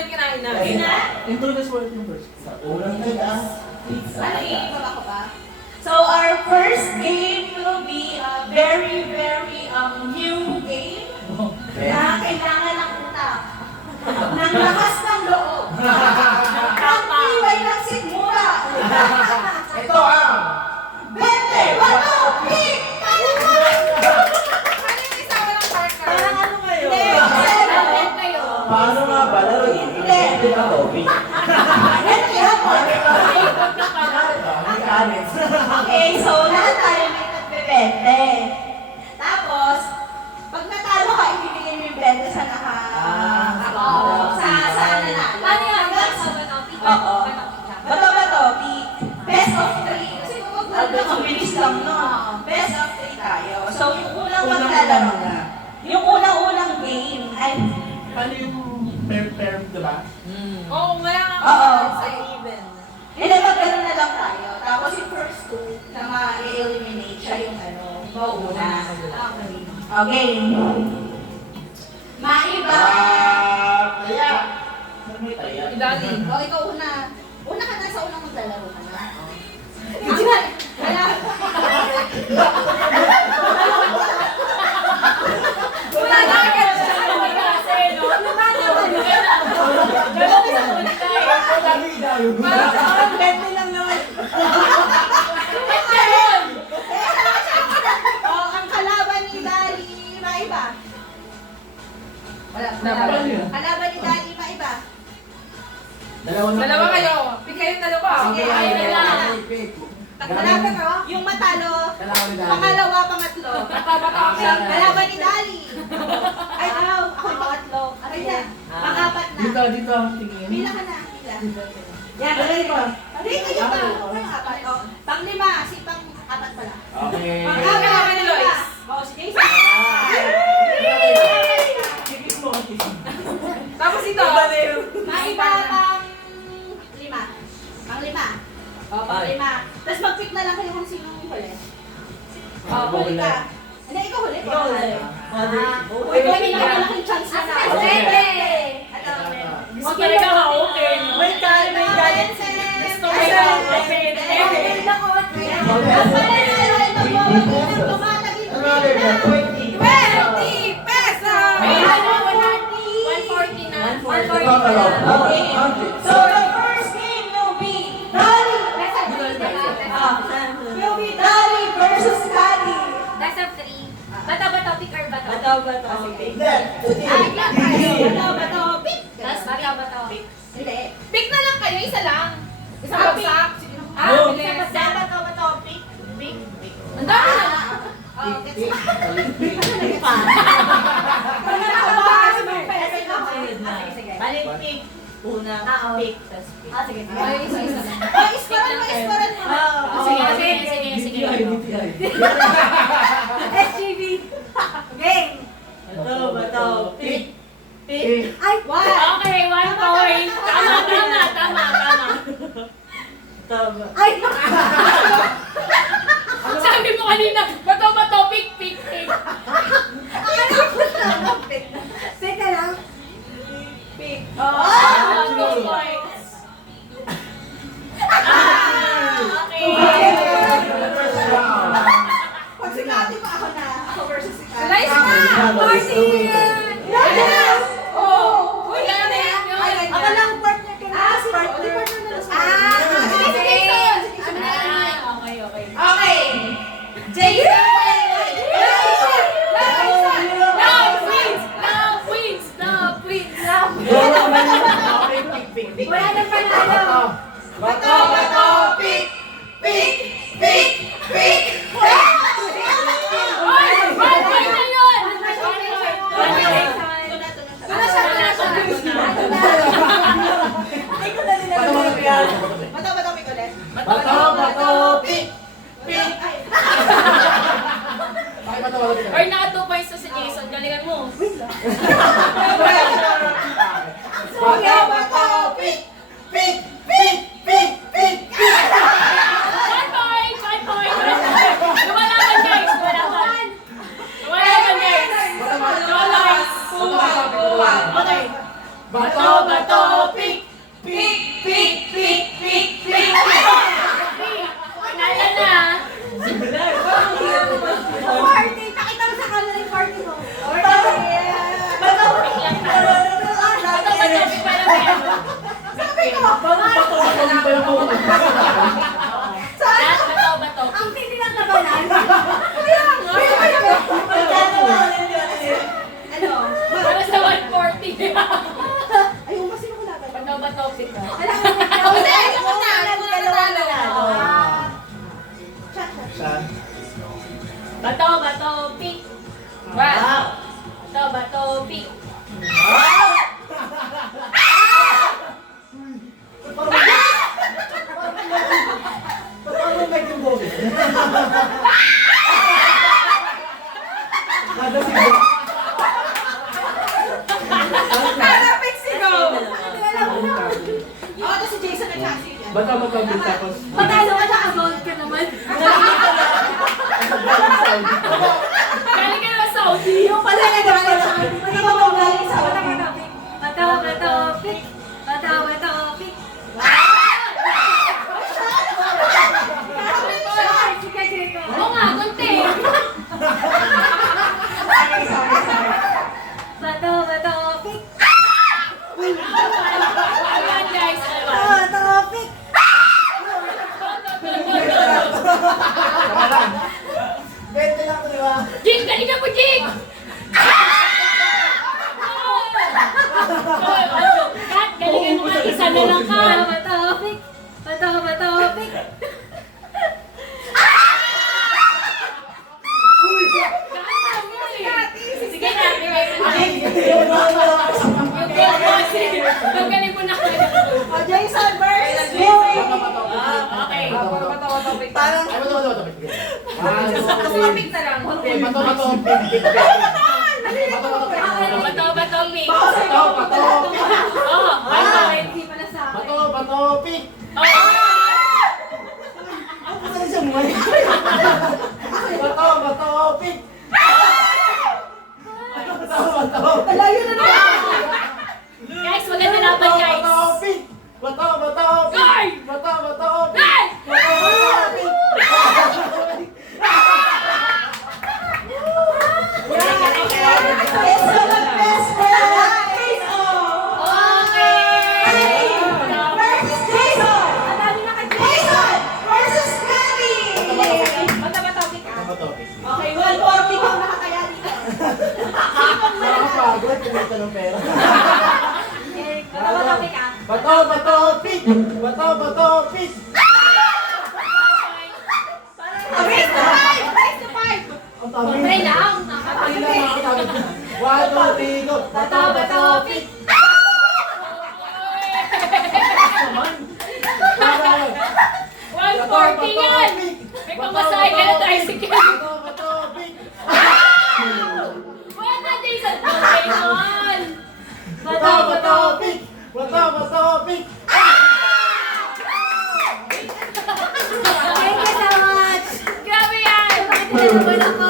yung kinain na? Introduce mo yung first. Sa unang tagas. Ano, iibaba ko ba? So our first game will be a very, very new game na kailangan ng utak, ng lakas ng loob, ang iway ng sigmura. Ito ang Bente, wato, pick! Ano yung isa walang partner? Parang ano kayo? paano nga ba laruin? Hindi ba topic? Ano yan? Mechanics. Okay, so lahat tayo may nagbebente. Tapos, pag natalo ka, ibibigay mo yung bente sa sa nanalo. Ano yan? Oo. Bato-bato, pick. Best of 3. Kasi kung mabilis lang, no? Best of 3 tayo. So, yung unang maglalaro na. Yung unang-unang game ay... Paano yung pair, diba? Oo, wala nga Oo. sa even. Hindi, magkaroon na lang tayo. Tapos yung first two na ma-eliminate siya yung mauna. Okay. Maiba. Taya. Saan may taya? Idali. O, ikaw una. Una ka na sa unang maglalaro ka na. Wala na ka siya. Kasi, no? Dalawa sa ulit tayo. Parang 20 lang naman. Ang kalaban ni Dali, maiba. Wala. Kalaban ni Dali, maiba. Dalawa kayo. Pick kayong dalawa. Sige, Ayun na lang. Kalaban ka, yung matalo, pangalawa, pangatlo. Kalaban ni Dali. Ay, ako yung pangatlo. Aray na, pangapat na. Dito ang tingin. Pila ka na, pila. Yan, aray ko. Aray ko yung pangapat. Panglima, si pang-apat pala. Okay. Kalaban ni Lois. Oo, si Jason. Kikis mo. Tapos ito. Maiba pang-lima. Pang-lima. O, pang-lima. Tapos mag-pick na lang kayo kung sino yung huli. O, huli ka. Hindi, ikaw huli. Ikaw huli. Ikaw may malaking chance na na. Gusto talaga ka-open. May galit. Gusto mo ka-open. Ang pananalo ay magwawag ng tumatagin. 20 pesos! 140 na. 140 na. Okay. So, the first game will be Dali. Will be Dali versus Dali. That's a 3. Bato-bato, pick or bato? Bato-bato. Okay. Bato-bato. Pick. Tapos bato-bato. Hindi. Pick na lang kayo, isa lang. Isang Ah, bagsak. Ah, bilis. bato-bato. Pick. Ang dami na. Balik pick. Una, pick, tas pick. Sige. Ay, isa-isa lang. Iskaran mo. Sige. SGV. Game. Bato, pick. Ay, one. Okay, 1 point. Tama. Ay, Sabi mo kanina, bato-bato, pick. Teka lang. Pick. Ah, 2 points. Okay. Pag si Kati pa ako na. Ako versus si Kati. Nice na! Martin! Yes! Oh! Uy, yan na yan. Ako lang partner ka na. Si partner. Sige. Okay. Okay. Jason! Love wins! Bato, bato, pick! Pick, pick, pick, pick, pick! Kaya na. Similar. Party! Pakita mo sa camera yung party mo. Sabi ko, Bato, bato, bato. ang tindi ng labanan. Kaya nga. Ano? Para sa 140. Ayun, kasi ako laban. Bato ba topic ka? Alam mo, kasi ayun mo na. Dalawa na lang. Chat, chat. Saan? Bato ba topic? Wow! Bato ba topic? Paano may yung boses? Kada sigaw. Perfect sigaw. Alam mo na. Oo, ito si Jason at Chassis. Bato, bato, pick, tapos... Patalo ka na, abound ka naman. Galing ka naman Saudi. Yung pala nagaling sa akin. Hindi ko magaling sa akin. Bato ba topic? Bato ba topic? Oo nga, kunti. Bato ba topic? Ayan guys, ayan. Topic. Saka lang. 20 lang ito, di ba? Jing, galing mo, Jing! Kat, galingan mo nga, isa na lang ka. Topic. Bato ba topic? Sige na, magaling mo na kayo. Jason versus Boy. Okay. Parang Ay, bato, bato, bato, pick. Topic na lang. Okay, bato, bato, pick, pick, pick. Bato, bato, pick. Bato ba topic? Bato, bato, pick. Oo, okay. hindi pala sa akin. Bato, bato, pick. Ano siya mo? Bato, bato, pick. Bato, bato. Malayo na naman. Guys, maganda laban guys. Bato, pick. Bato, bato, pick. Guy! Bato, bato, pick. Guy! Bato, bato, pick. It's the best friend. Okay. Versus Jason. Ang dami na kay Jason versus Gabby. Bato ba topic ka? Bato, pick. Okay, 140 kang nakakaya dito. Nakakapagod, kumita ng pera. Bato ba topic ka? Bato, bato, pick. Bato, bato, pick. Raise the five. Raise the five. Ang tabi. Kontray lang. Ay, lang, nakakatabi. 1, 2, 3, go. Bato ba topic? Naman. 140 yan. May pamasahe ka na tricycle. Bato, bato, pick. Wala Jason. Jason. Bato, bato, pick. Bato, bato, pick. Thank you so much. Grabe yan. Bakit naman ako?